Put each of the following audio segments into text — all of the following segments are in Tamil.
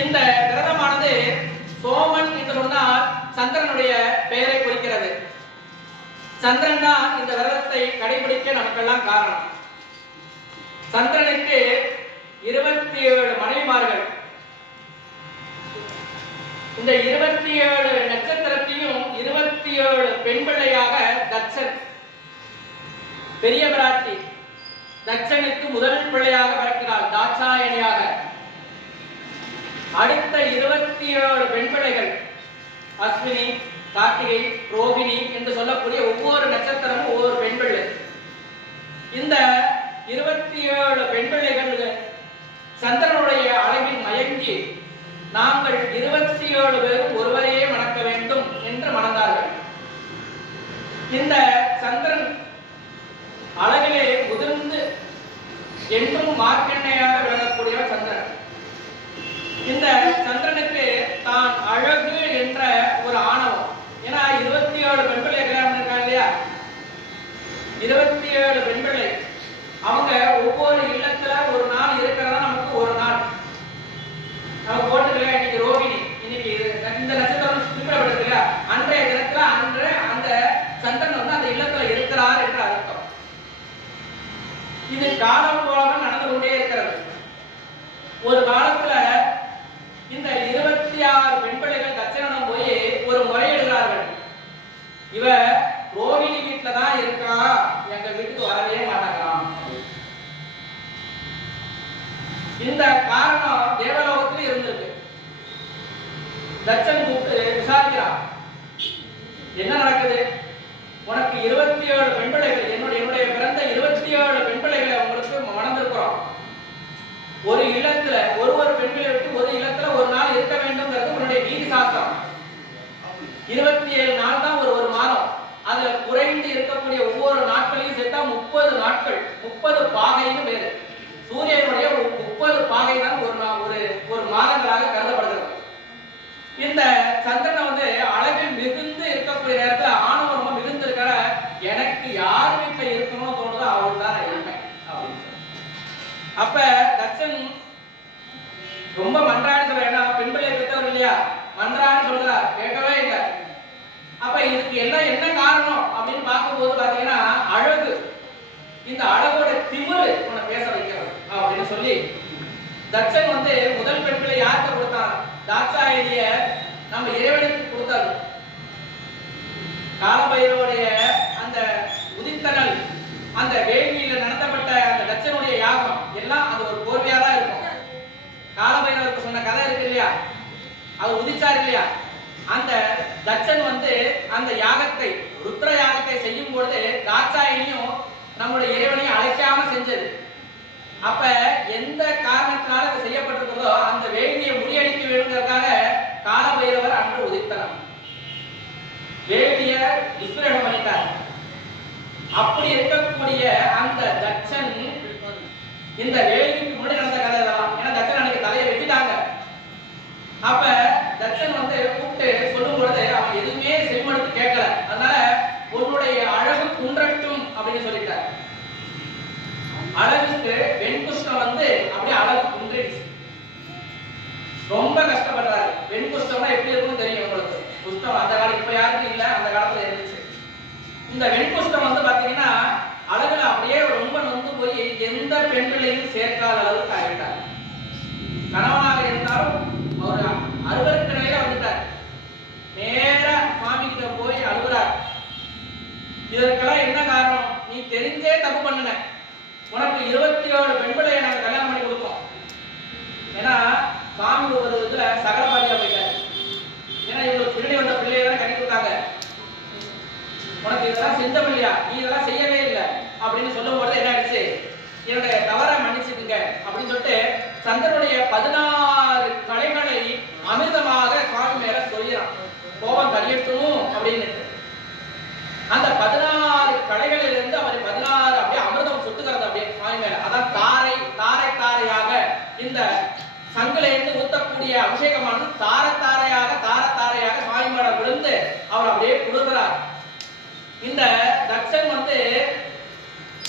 இந்த விரதமானது சோமன் என்று சொன்னால் சந்திரனுடைய பெயரை குறிக்கிறது. சந்திரன் தான் இந்த விரதத்தை கடைபிடிக்க நமக்கெல்லாம் காரணம். சந்திரனுக்கு இருபத்தி ஏழு மனைவிமார்கள். இந்த இருபத்தி ஏழு நட்சத்திரத்தையும் இருபத்தி ஏழு பெண் பிள்ளையாக தட்சன் பெரிய பிராட்டி தட்சனுக்கு முதல் பிள்ளையாக பிறக்கிறார் தாட்சாயணியாக. அடுத்த இருபத்தி ஏழு பெண் பிள்ளைகள் அஸ்வினி கார்த்திகை ரோகிணி என்று சொல்லக்கூடிய ஒவ்வொரு நட்சத்திரமும் ஒவ்வொரு பெண் பிள்ளை இந்த இருபத்தி ஏழு பெண் பிள்ளைகள் சந்திரனுடைய அழகில் மயங்கி நாங்கள் இருபத்தி ஏழு பேரும் ஒருவரையே மணக்க வேண்டும் என்று மணந்தார்கள் இந்த சந்திரன் அழகிலே முதிர்ந்து என்றும் மார்க்கெண்ணையாக விளங்கக்கூடியவர் சந்திரன் இந்த சந்திரனுக்கு தான் அழகு என்ற ஒரு ஆணவம் ஏன்னா இருபத்தி ஏழு பெண் பிள்ளை கல்யாணம் பண்ணிருக்காங்க இல்லையா இருபத்தி ஏழு பெண் பிள்ளை அவங்க ஒவ்வொரு இல்லத்துல ஒரு நாள் இருக்கிறதா நமக்கு ஒரு நாள் நம்ம போட்டுக்கல இன்னைக்கு ரோகிணி இன்னைக்கு இது- இந்த நட்சத்திரம் குறிப்பிடப்படுது இல்லையா அன்றைய தினத்துல அன்று அந்த சந்திரன் வந்து அந்த இல்லத்துல இருக்கிறார் என்று அர்த்தம் இது காலம் போல நடந்து கொண்டே இருக்கிறது ஒரு காலத்துல இந்த இருபத்தி ஆறு பெண் பிள்ளைகள் தட்சணம் போய் ஒரு முறையிடுகிறார்கள் இவ ரோகிணி வீட்டுல தான் இருக்கா? எங்க வீட்டுக்கு வரவே மாட்டாங்களாம் இந்த காரணம் தேவலோகத்தில் இருந்திருக்கு. தட்சன் கூப்பிட்டு விசாரிக்கிறான். என்ன நடக்குது? உனக்கு இருபத்தி ஏழு பெண் பிள்ளைகள் என்னுடைய என்னுடைய பிறந்த இருபத்தி ஏழு பெண் பிள்ளைகளை உங்களுக்கு மணந்திருக்கிறோம் ஒரு இல்லத்துல ஒரு ஒரு பெண் விட்டு ஒரு இல்லத்துல ஒரு நாள் இருக்க வேண்டும்ங்கிறது உன்னுடைய நீதி சாஸ்திரம். இருபத்தி ஏழு நாள் தான் ஒரு ஒரு மாதம். அதுல குறைந்து இருக்கக்கூடிய ஒவ்வொரு நாட்களையும் சேர்த்தா முப்பது நாட்கள் முப்பது பாகைன்னு பேரு. சூரியனுடைய முப்பது பாகை தான் ஒரு நா- ஒரு ஒரு மாதங்களாக கருதப்படுகிறது. இந்த சந்திரனை வந்து அழகில் மிகுந்து இருக்கக்கூடிய நேரத்துல ஆணவம் ரொம்ப மிகுந்து இருக்கிற எனக்கு யார் வீட்டுல இருக்கணும்னு தோணுதோ அவள் தான் இருப்பேன் அப்படின்னு அப்ப தட்சன் ரொம்ப மன்றாடி சொல்ற ஏன்னா பெண் பிள்ளை பெற்றவர் இல்லையா மன்றாடி சொல்றார் கேட்கவே இல்லை அப்ப இதுக்கு என்ன என்ன காரணம் அப்படின்னு பார்க்கும்போது பாத்தீங்கன்னா அழகு. இந்த அழகோட திமிரு உன்னை பேச வைக்கிறது அப்படின்னு சொல்லி தட்சன் வந்து முதல் பெண் பிள்ளை யாருக்கு கொடுத்தான்? தாட்சாயணிய நம்ம இறைவனுக்கு கொடுத்தாரு. காலபைரவருடைய அந்த உதித்தனல் அந்த வேள்வியில நடத்தப்பட்ட அந்த தட்சனுடைய யாகம் எல்லாம் அது ஒரு கோர்வையா தான் இருக்கும். காலபைரவருக்கு சொன்ன கதை இருக்கு இல்லையா? அவர் உதிச்சார் இல்லையா? அந்த தட்சன் வந்து அந்த யாகத்தை ருத்ர யாகத்தை செய்யும் பொழுது காத்தாயினியும் நம்முடைய இறைவனையும் அழைக்காம செஞ்சது. அப்ப எந்த காரணத்தினால அது செய்யப்பட்டிருக்கிறதோ அந்த வேள்வியை முறியடிக்க வேண்டுங்கிறதுக்காக காலபைரவர் அன்று உதித்தனர். வேள்விய விஸ்வரகம் பண்ணிட்டார் அப்படி இருக்கக்கூடிய அந்த தட்சன் இந்த வேள்விக்கு முன்னாடி நடந்த கதை இதெல்லாம் ஏன்னா தட்சன் அன்னைக்கு தலையை வெட்டிட்டாங்க அப்ப தட்சன் வந்து கூப்பிட்டு சொல்லும் பொழுது அவன் எதுவுமே செவிமடுத்து கேட்கல அதனால உன்னுடைய அழகு குன்றட்டும் அப்படின்னு சொல்லிட்டார் அழகுக்கு வெண்குஷ்டம் வந்து அப்படியே அழகு குன்றிடுச்சு. ரொம்ப கஷ்டப்படுறாரு. வெண்குஷ்டம்னா எப்படி இருக்கும்னு தெரியும் உங்களுக்கு? குஷ்டம் அந்த காலம் இப்ப யாருக்கும் இல்ல அந்த காலத்துல இருந்துச்சு. இந்த வெண்குஷ்டம் வந்து பாத்தீங்கன்னா அழகுல அப்படியே ரொம்ப நொந்து போய் எந்த பெண் பிள்ளையும் சேர்க்காத அளவுக்கு ஆகிட்டார் கணவனாக இருந்தாலும் அவர் அறுவருக்கு நிலையில வந்துட்டார் நேரா சுவாமி கிட்ட போய் அழுகுறார் இதற்கெல்லாம் என்ன காரணம் நீ தெரிஞ்சே தப்பு பண்ணுன உனக்கு இருபத்தி ஏழு பெண் பிள்ளையை நாங்க கல்யாணம் பண்ணி கொடுத்தோம் ஏன்னா சாமி ஒரு இதுல சகலபாதியா போயிட்டாரு ஏன்னா வந்த பிள்ளையை தான் கட்டி கொடுத்தாங்க. உனக்கு இதெல்லாம் செஞ்ச பிள்ளையா? நீ இதெல்லாம் செய்யவே இல்லை. அப்படின்னு சொல்லும் பொழுது என்ன ஆயிடுச்சு? என்னுடைய தவறை மன்னிச்சுக்குங்க. அப்படின்னு சொல்லிட்டு சந்தனுடைய பதினாறு கலைகளை அமிர்தமாக சுவாமி மேல சொல்லிடுறான் கோபம் கழியட்டும் அப்படின்னு. அந்த பதினாறு கலைகளில் இருந்து அவர் பதினாறு அப்படியே அமிர்தம் சுட்டுகிறது அப்படியே சுவாமி மேல. அதான் தாரை தாரை தாரையாக இந்த சங்கில இருந்து ஊத்தக்கூடிய அபிஷேகமானது தார தாரையாக அவரோட விழுந்து அவர் அப்படியே கொடுக்கிறார் இந்த தட்சன் வந்து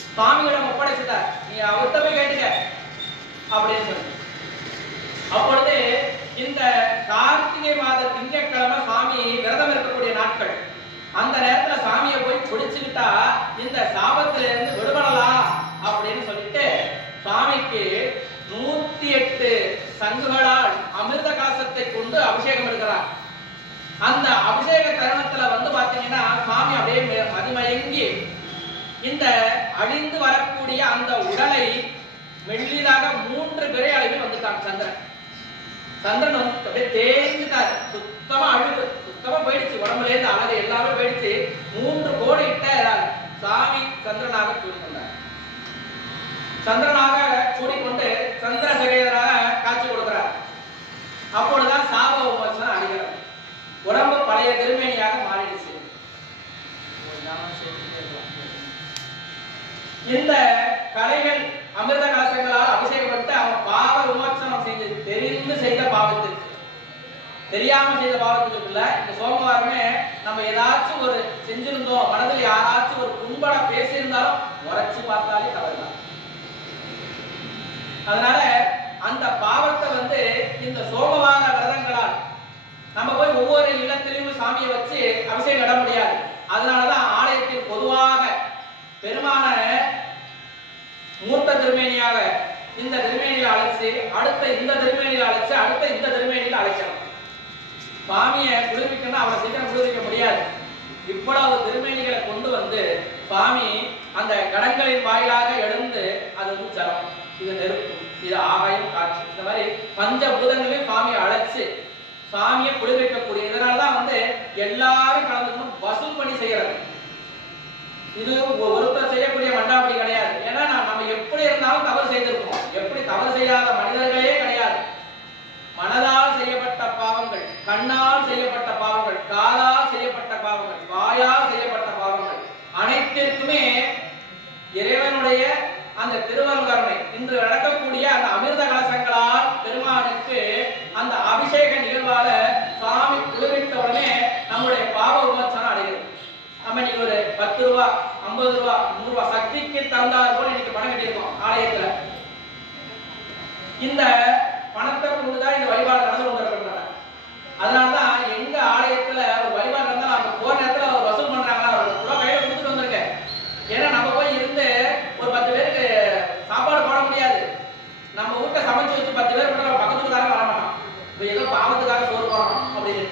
சுவாமியிடம் ஒப்படைச்சிட்டார் நீ அவர்கிட்ட போய் கேட்டுக்க அப்படின்னு சொல்லி. அப்பொழுது இந்த கார்த்திகை மாத திங்கட்கிழமை சாமி விரதம் இருக்கக்கூடிய நாட்கள். அந்த நேரத்துல சாமியை போய் பிடிச்சுக்கிட்டா இந்த சாபத்துல இருந்து விடுபடலாம் அப்படின்னு சொல்லிட்டு சுவாமிக்கு நூத்தி எட்டு சங்குகளால் அமிர்த காசத்தை கொண்டு அபிஷேகம் இருக்கிறார் அந்த அபிஷேக தருணத்துல வந்து பாத்தீங்கன்னா சுவாமி அப்படியே மதிமயங்கி இந்த அழிந்து வரக்கூடிய அந்த உடலை மெல்லிதாக மூன்று பிறை அளவில் வந்துட்டான் சந்திரன். சந்திரன் வந்து அப்படியே தேய்ந்துட்டார் சுத்தமா அழுது. சுத்தமா போயிடுச்சு. உடம்புல இருந்து அழகு எல்லாமே போயிடுச்சு. மூன்று கோடி இட்ட சாமி சந்திரனாக சூடிக்கொண்டார் சந்திரனாக இந்த கலைகள் அமிர்த கலசங்களால் அபிஷேகப்பட்டு அவன் பாவ விமோசனம் செய்து தெரிந்து செய்த பாவத்திற்கு தெரியாம செய்த பாவத்துக்கு இந்த சோமவாரமே நம்ம ஏதாச்சும் ஒரு செஞ்சிருந்தோம் மனதில் யாராச்சும் ஒரு கும்பட பேசியிருந்தாலும் உரைச்சு பார்த்தாலே தவறுதான். அதனால அந்த பாவத்தை வந்து இந்த சோமவார விரதங்களால் நம்ம போய் ஒவ்வொரு இல்லத்திலையும் சாமியை வச்சு அபிஷேகம் இட முடியாது. அதனாலதான் ஆலயத்தில் பொதுவாக பெருமான மூத்த திருமேனியாக இந்த திருமேனியில் அழைச்சு அடுத்த இந்த திருமேனியில் அழைச்சு அடுத்த இந்த திருமேனியில் அழைக்கணும். சுவாமியை குளிர்விக்கணும்னா அவளை சீக்கிரம் குளிர்விக்க முடியாது. இவ்வளவு திருமேனிகளை கொண்டு வந்து சுவாமி அந்த கடன்களின் வாயிலாக எழுந்து அது வந்து ஜலம். இது நெருப்பு இது ஆகாயம் காற்று. இந்த மாதிரி பஞ்சபூதங்களையும் சுவாமியை அழைச்சு சுவாமியை குளிர்விக்கக்கூடிய இதனால தான் வந்து எல்லாரும் கலந்துக்கணும் வசூல் பண்ணி செய்யறது. இது ஒருத்தர் செய்யக்கூடிய மண்டாபடி கிடையாது. ஏன்னா நான் எப்படி இருந்தாலும் தவறு செய்திருப்போம். எப்படி தவறு செய்யாத மனிதர்களே கிடையாது. மனதால் செய்யப்பட்ட பாவங்கள் கண்ணால் செய்யப்பட்ட பாவங்கள் காலால் செய்யப்பட்ட பாவங்கள் வாயால் செய்யப்பட்ட பாவங்கள் அனைத்திற்குமே இறைவனுடைய அந்த திருவருகரணை இன்று நடக்கக்கூடிய அந்த அமிர்த கலசங்களால் பெருமானுக்கு அந்த அபிஷேக நிகழ்வால சுவாமி குளிர்வித்த உடனே நம்முடைய பாவ விமர்சனம் அடைகிறது. நம்ம இன்னைக்கு ஒரு பத்து ரூபா ஐம்பது ரூபா நூறு ரூபா சக்திக்கு தகுந்தாற் போல கட்டியிருக்கோம் ஆலயத்துல. இந்த பணத்தை கொண்டுதான் இந்த வழிபாடு நடந்து கொண்டிருக்கின்றன அதனால எங்க ஆலயத்துல ஒரு வழிபாடு நடந்தாலும் அவங்க போற நேரத்துல ஒரு வசூல் பண்றாங்களா ஒரு ரூபா கையில கொடுத்துட்டு வந்திருக்கேன் ஏன்னா நம்ம போய் இருந்து ஒரு பத்து பேருக்கு சாப்பாடு போட முடியாது நம்ம வீட்டை சமைச்சு வச்சு பத்து பேர் கூட பக்கத்துக்காரங்க வர மாட்டான் இப்ப ஏதோ பாவத்துக்காக சோறு போடணும் அப்படின்னு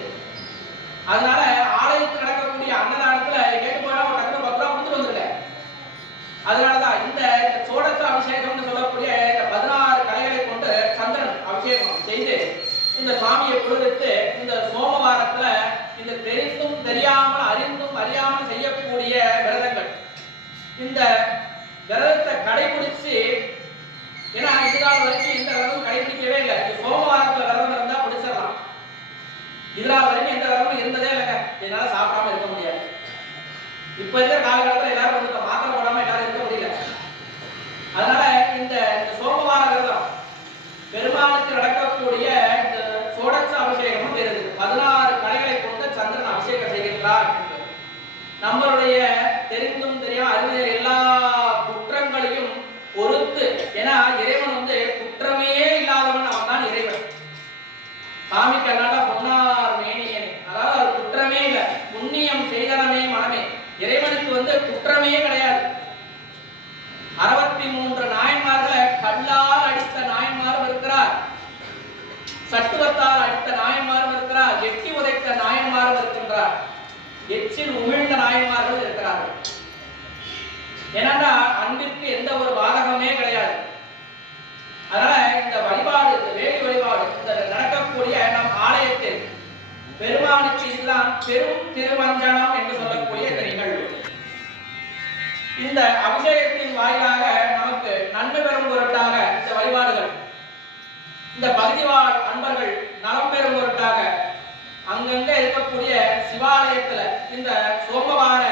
அதனால ஆலயத்தில் நடக்கக்கூடிய அன்னதானத்துல கேட்டு போனா ஒரு டக்குனு பத்து ரூபா கொடுத்துட்டு வந்திருக்கேன் அதனாலதான் இந்த இந்த சோடச அபிஷேகம்னு சொல்லக்கூடிய இந்த பதினாறு கலைகளை கொண்டு சந்திரன் அபிஷேகம் செய்து இந்த சாமியை குளிர்வித்து இந்த சோமவாரத்துல இந்த தெரிந்தும் தெரியாமல் அறிந்தும் அறியாமல் செய்யக்கூடிய விரதங்கள். இந்த விரதத்தை கடைபிடிச்சு ஏன்னா இதுநாள் வரைக்கும் இந்த விரதம் கடைபிடிக்கவே இல்லை. இந்த சோமவாரத்துல விரதம் இருந்தா பிடிச்சிடலாம். இதனால் வரைக்கும் எந்த விரதமும் இருந்ததே இல்லைங்க. என்னால சாப்பிடாம இருக்க முடியாது. இப்ப இருக்கிற காலகட்டத்துல எல்லாரும் வந்து மாத்திரை போடாம எல்லாரும் இருக்க முடியல. அதனால இந்த இந்த சோமவார விரதம் பெரும்பாலும் நடக்கக்கூடிய இந்த சோடச்ச அபிஷேகமும் இருக்குது பதினாறு கலைகளை கொண்டு சந்திரன் அபிஷேகம் செய்கின்றார் என்று. நம்மளுடைய தெரிந்தும் தெரியாம அறிந்த எல்லா குற்றங்களையும் பொறுத்து. ஏன்னா இறைவன் வந்து குற்றமே இல்லாதவன் அவன் தான் இறைவன் சாமிக்கு அதனால பொன்னார் மேனியனே அதாவது அவர் குற்றமே இல்லை புண்ணியம் செய்தனமே மனமே இறைவனுக்கு வந்து குற்றமே கிடையாது அறுபத்தி மூன்று நாயன்மார்களை கல்லால் அடித்த நாயன்மாரும் இருக்கிறார் சட்டுவத்தால் அடித்த நாயன்மாரும் இருக்கிறார் எட்டி உதைத்த நாயன்மாரும் இருக்கின்றார் எச்சில் உமிழ்ந்த நாயன்மார்களும் இருக்கிறார்கள் ஏன்னா அன்பிற்கு எந்த ஒரு பாதகமே கிடையாது. அதனால இந்த வழிபாடு இந்த வேலி வழிபாடு இந்த நடக்கக்கூடிய நம் ஆலயத்தில் பெருமானுக்கு இதுதான் பெரும் திருமஞ்சனம் என்று சொல்லக்கூடிய இந்த நிகழ்வு. இந்த அபிஷேகத்தின் வாயிலாக நமக்கு நன்மை பெறும் பொருட்டாக இந்த வழிபாடுகள் இந்த பகுதி வாழ் அன்பர்கள் நலம் பெறும் பொருட்டாக அங்கங்க இருக்கக்கூடிய சிவாலயத்துல இந்த சோமவார